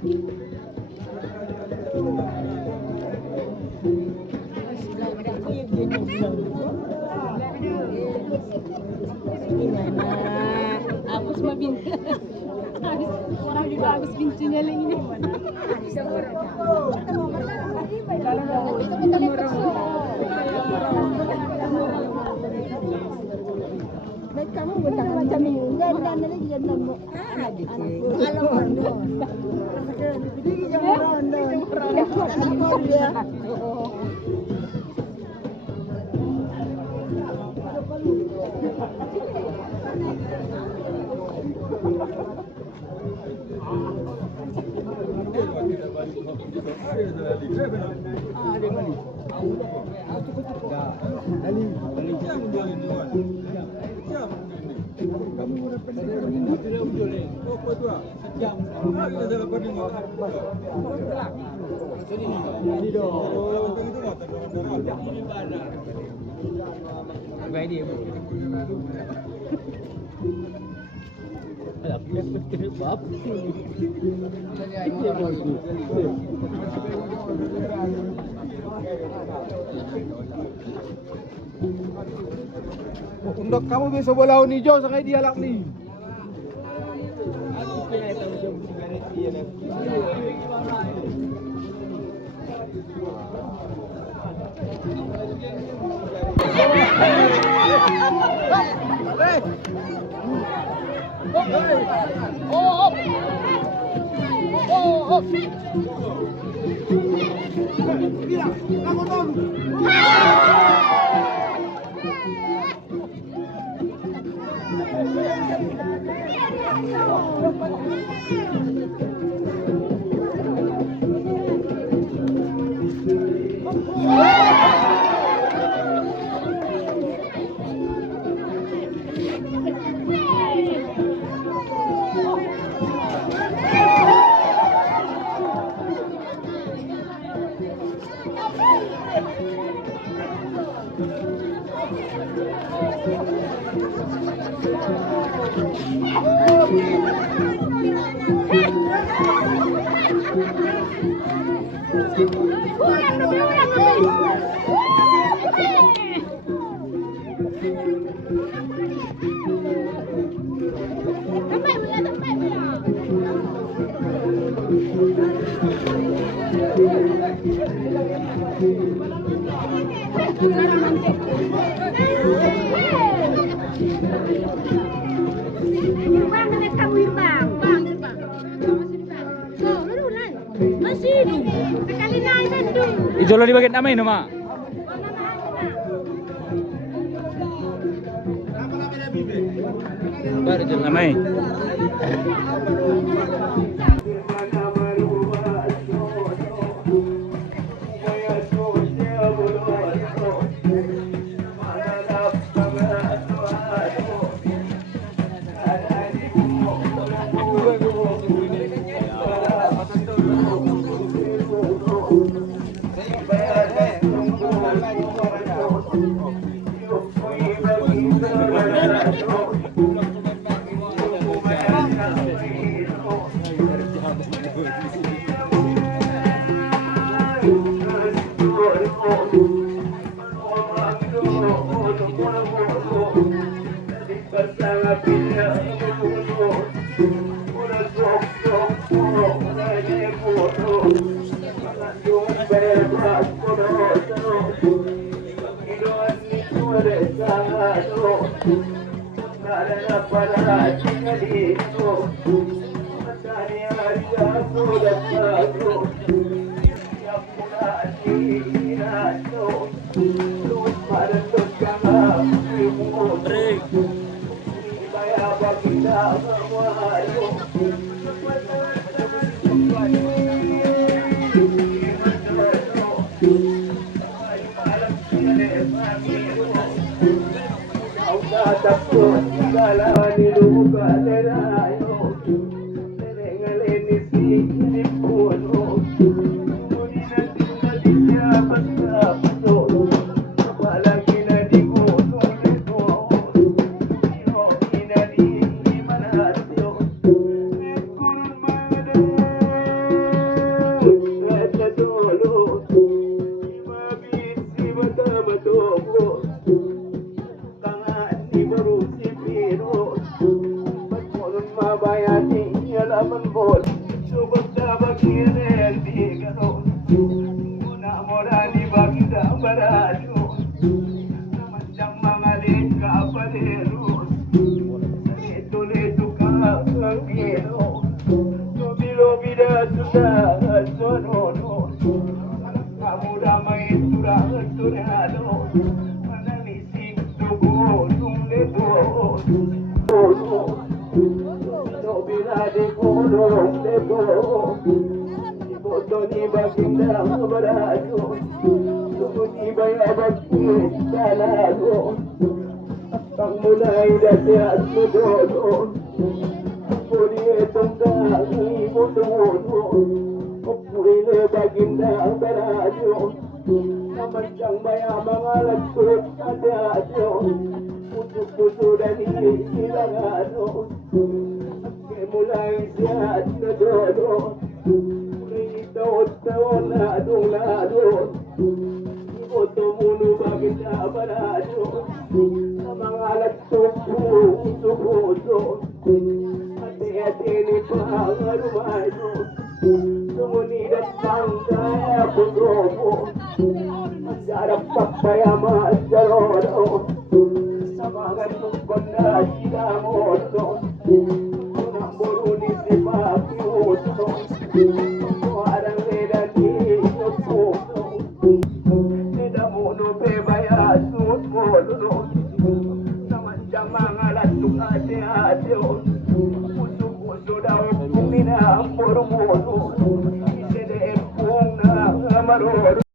Hapus mah pintu. Orang juga habis pintunya lagi ini. Baik kamu bentar macam ini. Enggak lagi jangan mau. Kalau orang Jadi jangan orang dia. Untuk kamu bisa bola hijau sangat dia lak ni. Ijolo di bagian namanya nama. Baru jalan namanya. tidak sudah sono kamu damai turang turalo menangisi tubuh tunggu no bila de gunung debo foto ni baginda berajo tunggu ni bayabak salado ang mulai dari asmodo Puri tunggang ibu-ibu Puri baginda berajo Namacang mayamang alat sulit kadadyo Puso-puso dan hilangano Mulai siya na dodo Mulai taon-taon na lado Iboto munu baginda berajo Namang alat sulit hati-hati ni pangarumayo Sumunidad panggaya putromo Masarap papaya masaroro Samahan lungkot na sinamoto Unang buruni si Papiuso Kuharang nila ni Yopuso Nidamuno bebaya sumolo Namanjang mga latung ate-ate Puso-puso daw kung minamormono Isinipong na maroro